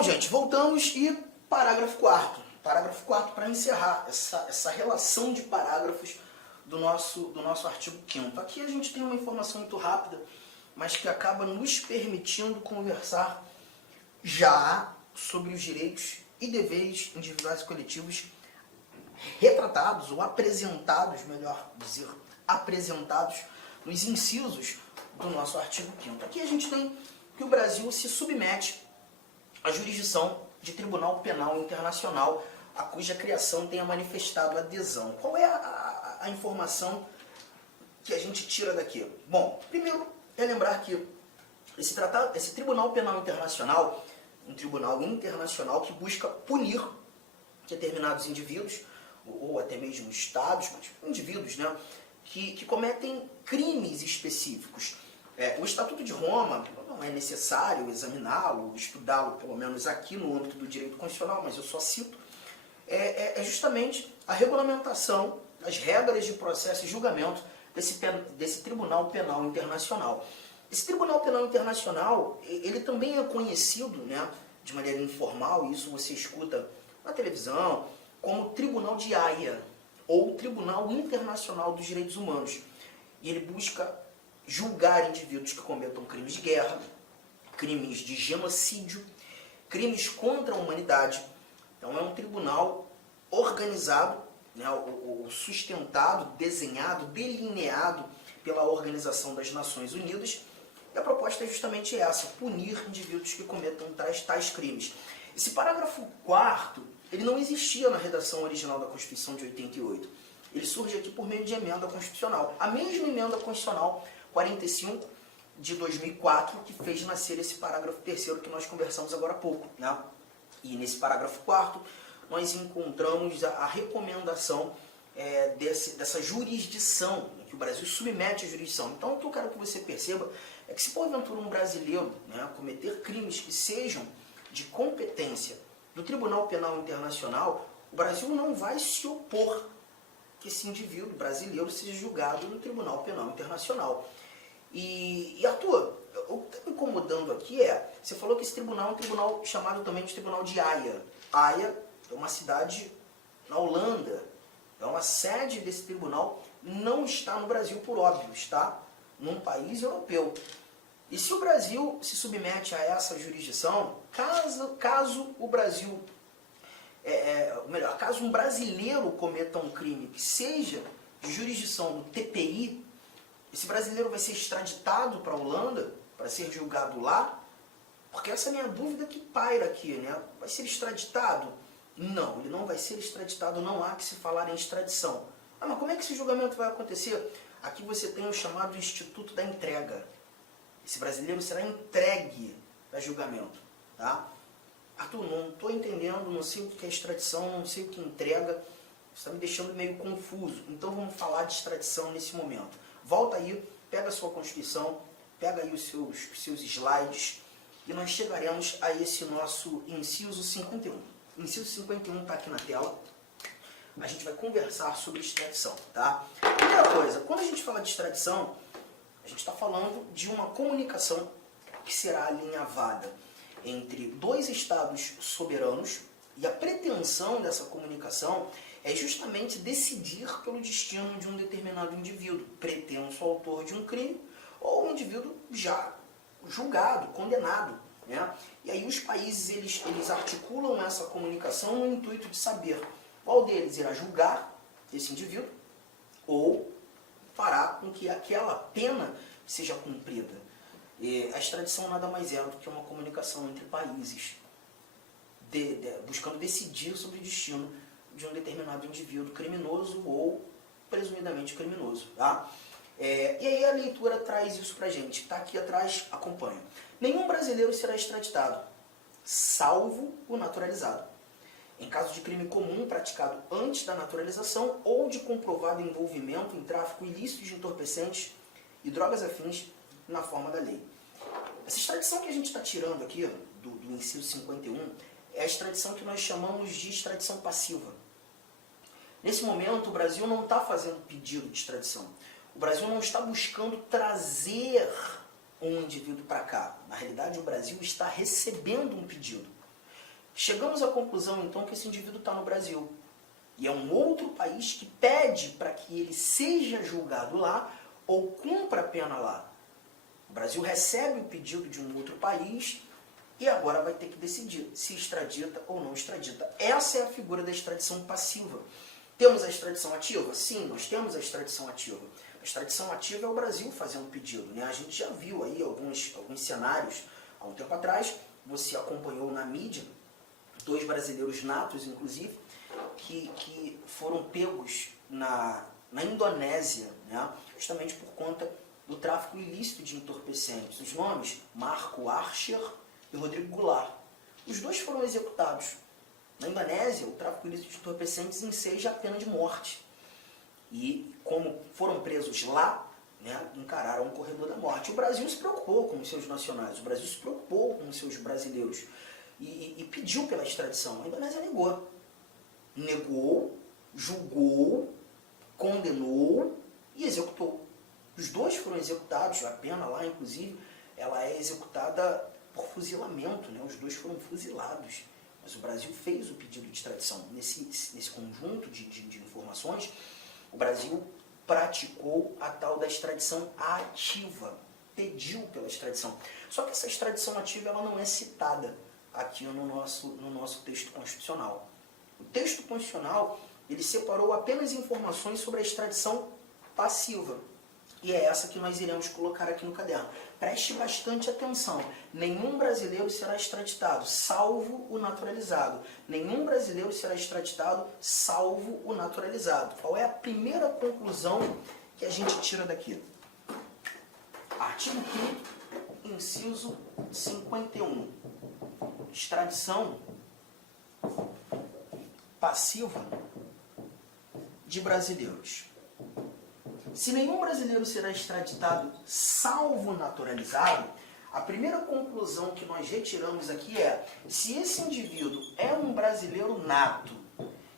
Bom, gente, voltamos e parágrafo 4º. Parágrafo 4º para encerrar essa relação de parágrafos do nosso artigo 5º. Aqui a gente tem uma informação muito rápida, mas que acaba nos permitindo conversar já sobre os direitos e deveres individuais e coletivos retratados ou apresentados, melhor dizer, apresentados nos incisos do nosso artigo 5º. Aqui a gente tem que o Brasil se submete à jurisdição de Tribunal Penal Internacional, a cuja criação tenha manifestado adesão. Qual é a informação que a gente tira daqui? Bom, primeiro é lembrar que esse Tribunal Penal Internacional, um tribunal internacional que busca punir determinados indivíduos, ou até mesmo estados, mas indivíduos, né, que cometem crimes específicos. O Estatuto de Roma não é necessário examiná-lo, estudá-lo, pelo menos aqui no âmbito do direito constitucional, mas eu só cito, é justamente a regulamentação, as regras de processo e julgamento desse Tribunal Penal Internacional. Esse Tribunal Penal Internacional, ele também é conhecido, né, de maneira informal, e isso você escuta na televisão, como Tribunal de Haia, ou Tribunal Internacional dos Direitos Humanos. E ele busca julgar indivíduos que cometam crimes de guerra, crimes de genocídio, crimes contra a humanidade. Então é um tribunal organizado, né, sustentado, desenhado, delineado pela Organização das Nações Unidas. E a proposta é justamente essa, punir indivíduos que cometam tais crimes. Esse parágrafo 4º, ele não existia na redação original da Constituição de 88. Ele surge aqui por meio de emenda constitucional. A mesma emenda constitucional 45 de 2004 que fez nascer esse parágrafo 3º que nós conversamos agora há pouco, né? E nesse parágrafo 4º nós encontramos a recomendação dessa jurisdição, que o Brasil submete à jurisdição. Então o que eu quero que você perceba é que se porventura um brasileiro, né, cometer crimes que sejam de competência do Tribunal Penal Internacional, o Brasil não vai se opor que esse indivíduo brasileiro seja julgado no Tribunal Penal Internacional. E Arthur, o que está me incomodando aqui você falou que esse tribunal é um tribunal chamado também de Tribunal de Haia. Haia é uma cidade na Holanda. Então a sede desse tribunal não está no Brasil, por óbvio, está num país europeu. E se o Brasil se submete a essa jurisdição, caso o Brasil, caso um brasileiro cometa um crime que seja de jurisdição do TPI, esse brasileiro vai ser extraditado para a Holanda para ser julgado lá? Porque essa é a minha dúvida que paira aqui, né? Vai ser extraditado? Não, ele não vai ser extraditado, não há que se falar em extradição. Ah, mas como é que esse julgamento vai acontecer? Aqui você tem o chamado Instituto da Entrega. Esse brasileiro será entregue para julgamento, tá? Arthur, não estou entendendo, não sei o que é extradição, não sei o que é entrega, você está me deixando meio confuso. Então vamos falar de extradição nesse momento. Volta aí, pega a sua Constituição, pega aí os seus slides e nós chegaremos a esse nosso inciso 51. O inciso 51 está aqui na tela. A gente vai conversar sobre extradição, tá? Primeira coisa, quando a gente fala de extradição, a gente está falando de uma comunicação que será alinhavada entre dois estados soberanos e a pretensão dessa comunicação é justamente decidir pelo destino de um determinado indivíduo, pretenso autor de um crime ou um indivíduo já julgado, condenado, né? E aí os países eles articulam essa comunicação no intuito de saber qual deles irá julgar esse indivíduo ou fará com que aquela pena seja cumprida. A extradição nada mais é do que uma comunicação entre países, buscando decidir sobre o destino de um determinado indivíduo criminoso ou presumidamente criminoso. Tá? E aí a leitura traz isso pra gente. Está aqui atrás, acompanha. Nenhum brasileiro será extraditado, salvo o naturalizado. Em caso de crime comum praticado antes da naturalização ou de comprovado envolvimento em tráfico ilícito de entorpecentes e drogas afins na forma da lei. Essa extradição que a gente está tirando aqui, do inciso 51, é a extradição que nós chamamos de extradição passiva. Nesse momento, o Brasil não está fazendo pedido de extradição. O Brasil não está buscando trazer um indivíduo para cá. Na realidade, o Brasil está recebendo um pedido. Chegamos à conclusão, então, que esse indivíduo está no Brasil. E é um outro país que pede para que ele seja julgado lá ou cumpra a pena lá. O Brasil recebe o pedido de um outro país e agora vai ter que decidir se extradita ou não extradita. Essa é a figura da extradição passiva. Temos a extradição ativa? Sim, nós temos a extradição ativa. A extradição ativa é o Brasil fazendo pedido, né? A gente já viu aí alguns cenários há um tempo atrás, você acompanhou na mídia, 2 brasileiros natos, inclusive, que foram pegos na Indonésia, né? Justamente por conta do tráfico ilícito de entorpecentes. Os nomes, Marco Archer e Rodrigo Goulart. Os 2 foram executados. Na Indonésia, o tráfico ilícito de entorpecentes enseja a pena de morte. E como foram presos lá, né, encararam o corredor da morte. O Brasil se preocupou com os seus nacionais, o Brasil se preocupou com os seus brasileiros e pediu pela extradição. A Indonésia negou. Negou, julgou, condenou e executou. Os 2 foram executados, a pena lá, inclusive, ela é executada por fuzilamento, né? Os 2 foram fuzilados. Mas o Brasil fez o pedido de extradição. Nesse conjunto de informações, o Brasil praticou a tal da extradição ativa, pediu pela extradição. Só que essa extradição ativa ela não é citada aqui no nosso texto constitucional. O texto constitucional ele separou apenas informações sobre a extradição passiva. E é essa que nós iremos colocar aqui no caderno. Preste bastante atenção. Nenhum brasileiro será extraditado, salvo o naturalizado. Nenhum brasileiro será extraditado, salvo o naturalizado. Qual é a primeira conclusão que a gente tira daqui? Artigo 5º, inciso 51. Extradição passiva de brasileiros. Se nenhum brasileiro será extraditado, salvo naturalizado, a primeira conclusão que nós retiramos aqui é: se esse indivíduo é um brasileiro nato,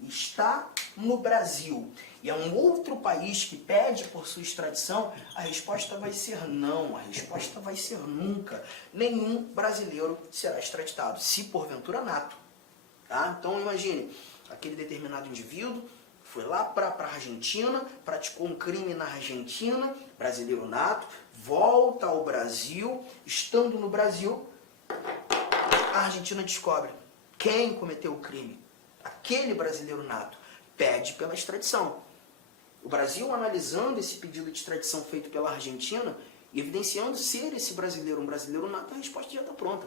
está no Brasil e é um outro país que pede por sua extradição, a resposta vai ser não, a resposta vai ser nunca. Nenhum brasileiro será extraditado, se porventura nato. Tá? Então imagine, aquele determinado indivíduo foi lá para a Argentina, praticou um crime na Argentina, brasileiro nato, volta ao Brasil, estando no Brasil, a Argentina descobre quem cometeu o crime. Aquele brasileiro nato pede pela extradição. O Brasil, analisando esse pedido de extradição feito pela Argentina, evidenciando ser esse brasileiro um brasileiro nato, a resposta já está pronta.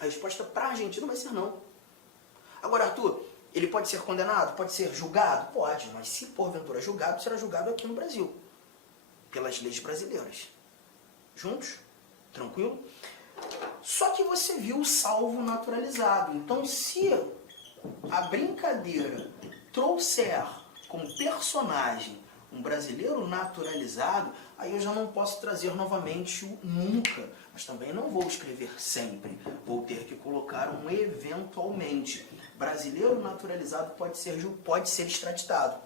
A resposta para a Argentina vai ser não. Agora, Arthur, ele pode ser condenado? Pode ser julgado? Pode, mas se porventura julgado, será julgado aqui no Brasil, pelas leis brasileiras. Juntos? Tranquilo? Só que você viu o salvo naturalizado. Então, se a brincadeira trouxer como personagem um brasileiro naturalizado, aí eu já não posso trazer novamente o nunca, mas também não vou escrever sempre. Vou ter que colocar um eventualmente. Brasileiro naturalizado pode ser extraditado,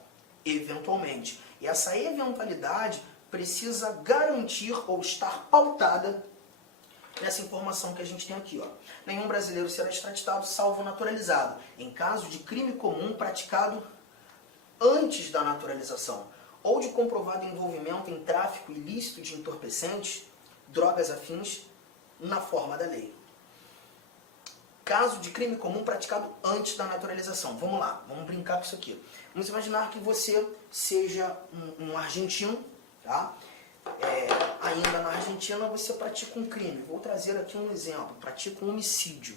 eventualmente. E essa eventualidade precisa garantir ou estar pautada nessa informação que a gente tem aqui. Ó. Nenhum brasileiro será extraditado, salvo naturalizado, em caso de crime comum praticado antes da naturalização, ou de comprovado envolvimento em tráfico ilícito de entorpecentes, drogas afins, na forma da lei. Caso de crime comum praticado antes da naturalização. Vamos lá, vamos brincar com isso aqui. Vamos imaginar que você seja um argentino, tá? Ainda na Argentina você pratica um crime. Vou trazer aqui um exemplo, pratica um homicídio.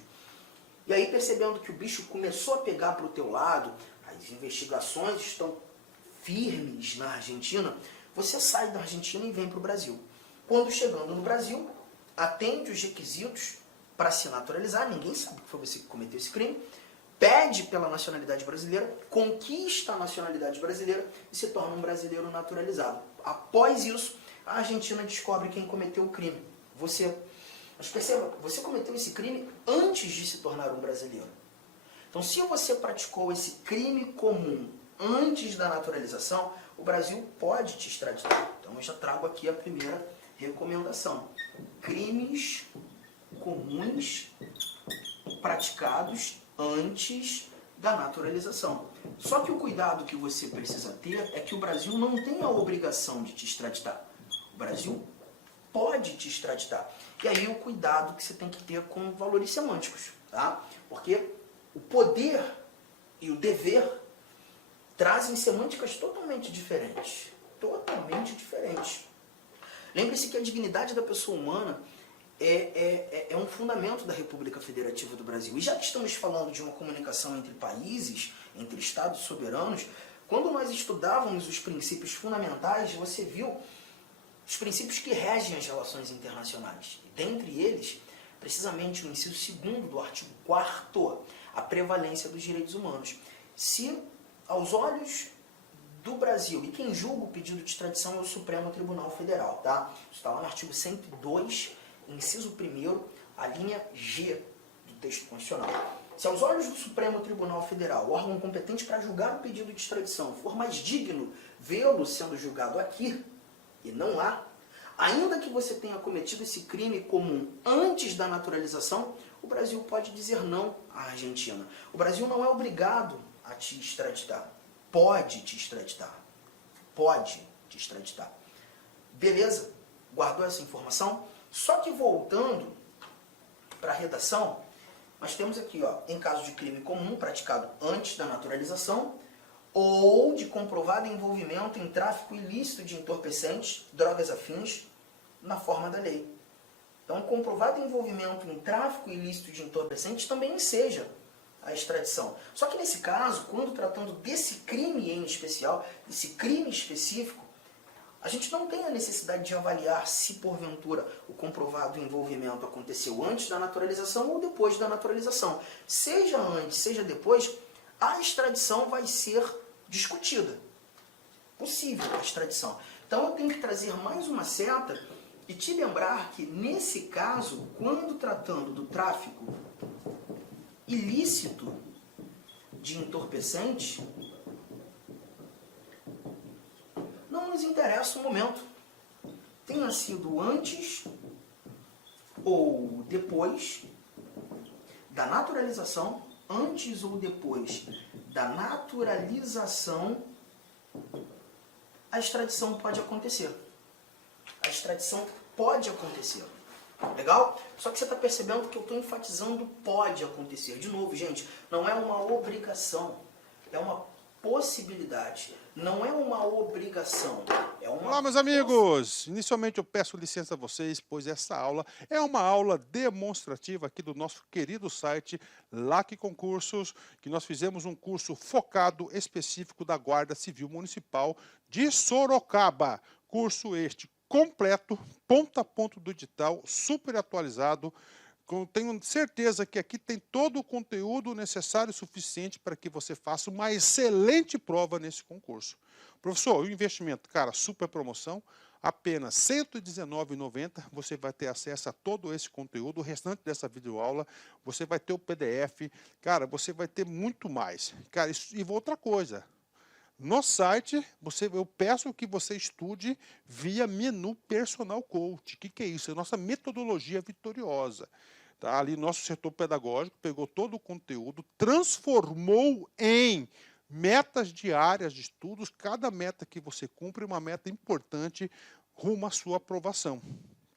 E aí, percebendo que o bicho começou a pegar para o teu lado, as investigações estão firmes na Argentina, você sai da Argentina e vem para o Brasil. Quando chegando no Brasil, atende os requisitos para se naturalizar, ninguém sabe que foi você que cometeu esse crime, pede pela nacionalidade brasileira, conquista a nacionalidade brasileira e se torna um brasileiro naturalizado. Após isso, a Argentina descobre quem cometeu o crime. Você. Mas perceba, você cometeu esse crime antes de se tornar um brasileiro. Então, se você praticou esse crime comum antes da naturalização, o Brasil pode te extraditar. Então, eu já trago aqui a primeira recomendação. Crimes comuns praticados antes da naturalização. Só que o cuidado que você precisa ter é que o Brasil não tem a obrigação de te extraditar. O Brasil pode te extraditar. E aí o cuidado que você tem que ter com valores semânticos, tá? Porque o poder e o dever trazem semânticas totalmente diferentes. Totalmente diferentes. Lembre-se que a dignidade da pessoa humana é um fundamento da República Federativa do Brasil. E já que estamos falando de uma comunicação entre países, entre estados soberanos, quando nós estudávamos os princípios fundamentais, você viu os princípios que regem as relações internacionais. E dentre eles, precisamente o inciso 2º do artigo 4º, a prevalência dos direitos humanos. Se, aos olhos do Brasil, e quem julga o pedido de extradição é o Supremo Tribunal Federal, tá? Isso está lá no artigo 102, inciso 1º, a linha G do texto constitucional. Se aos olhos do Supremo Tribunal Federal, o órgão competente para julgar o pedido de extradição, for mais digno vê-lo sendo julgado aqui e não lá, ainda que você tenha cometido esse crime comum antes da naturalização, o Brasil pode dizer não à Argentina. O Brasil não é obrigado a te extraditar. Pode te extraditar. Pode te extraditar. Beleza? Guardou essa informação? Só que voltando para a redação, nós temos aqui, ó, em caso de crime comum praticado antes da naturalização ou de comprovado envolvimento em tráfico ilícito de entorpecentes, drogas afins, na forma da lei. Então, comprovado envolvimento em tráfico ilícito de entorpecentes também enseja a extradição. Só que nesse caso, quando tratando desse crime em especial, desse crime específico, a gente não tem a necessidade de avaliar se, porventura, o comprovado envolvimento aconteceu antes da naturalização ou depois da naturalização. Seja antes, seja depois, a extradição vai ser discutida. Possível a extradição. Então eu tenho que trazer mais uma seta e te lembrar que, nesse caso, quando tratando do tráfico ilícito de entorpecente, não nos interessa o momento. Tenha sido antes ou depois da naturalização, antes ou depois da naturalização, a extradição pode acontecer. A extradição pode acontecer. Legal? Só que você está percebendo que eu estou enfatizando pode acontecer. De novo, gente, não é uma obrigação, é uma possibilidade. Não é uma obrigação, é uma... Olá, meus amigos! Inicialmente eu peço licença a vocês, pois essa aula é uma aula demonstrativa aqui do nosso querido site LAC Concursos, que nós fizemos um curso focado específico da Guarda Civil Municipal de Sorocaba. Curso este completo, ponto a ponto do edital, super atualizado. Tenho certeza que aqui tem todo o conteúdo necessário e suficiente para que você faça uma excelente prova nesse concurso. Professor, o investimento, cara, super promoção, apenas R$ 119,90, você vai ter acesso a todo esse conteúdo, o restante dessa videoaula, você vai ter o PDF, cara, você vai ter muito mais. Cara, e outra coisa, no site, eu peço que você estude via menu Personal Coach. O que é isso? É a nossa metodologia vitoriosa. Tá? Ali, nosso setor pedagógico pegou todo o conteúdo, transformou em metas diárias de estudos. Cada meta que você cumpre é uma meta importante rumo à sua aprovação.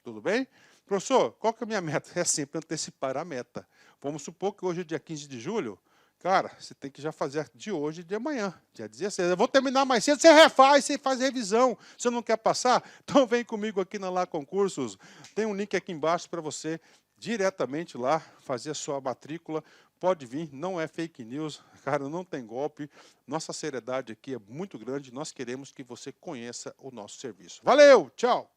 Tudo bem? Professor, qual que é a minha meta? É sempre antecipar a meta. Vamos supor que hoje é dia 15 de julho. Cara, você tem que já fazer de hoje e de amanhã, dia 16. Eu vou terminar mais cedo, você refaz, você faz revisão. Você não quer passar? Então vem comigo aqui na LAC Concursos. Tem um link aqui embaixo para você diretamente lá fazer a sua matrícula. Pode vir, não é fake news, cara, não tem golpe. Nossa seriedade aqui é muito grande. Nós queremos que você conheça o nosso serviço. Valeu, tchau!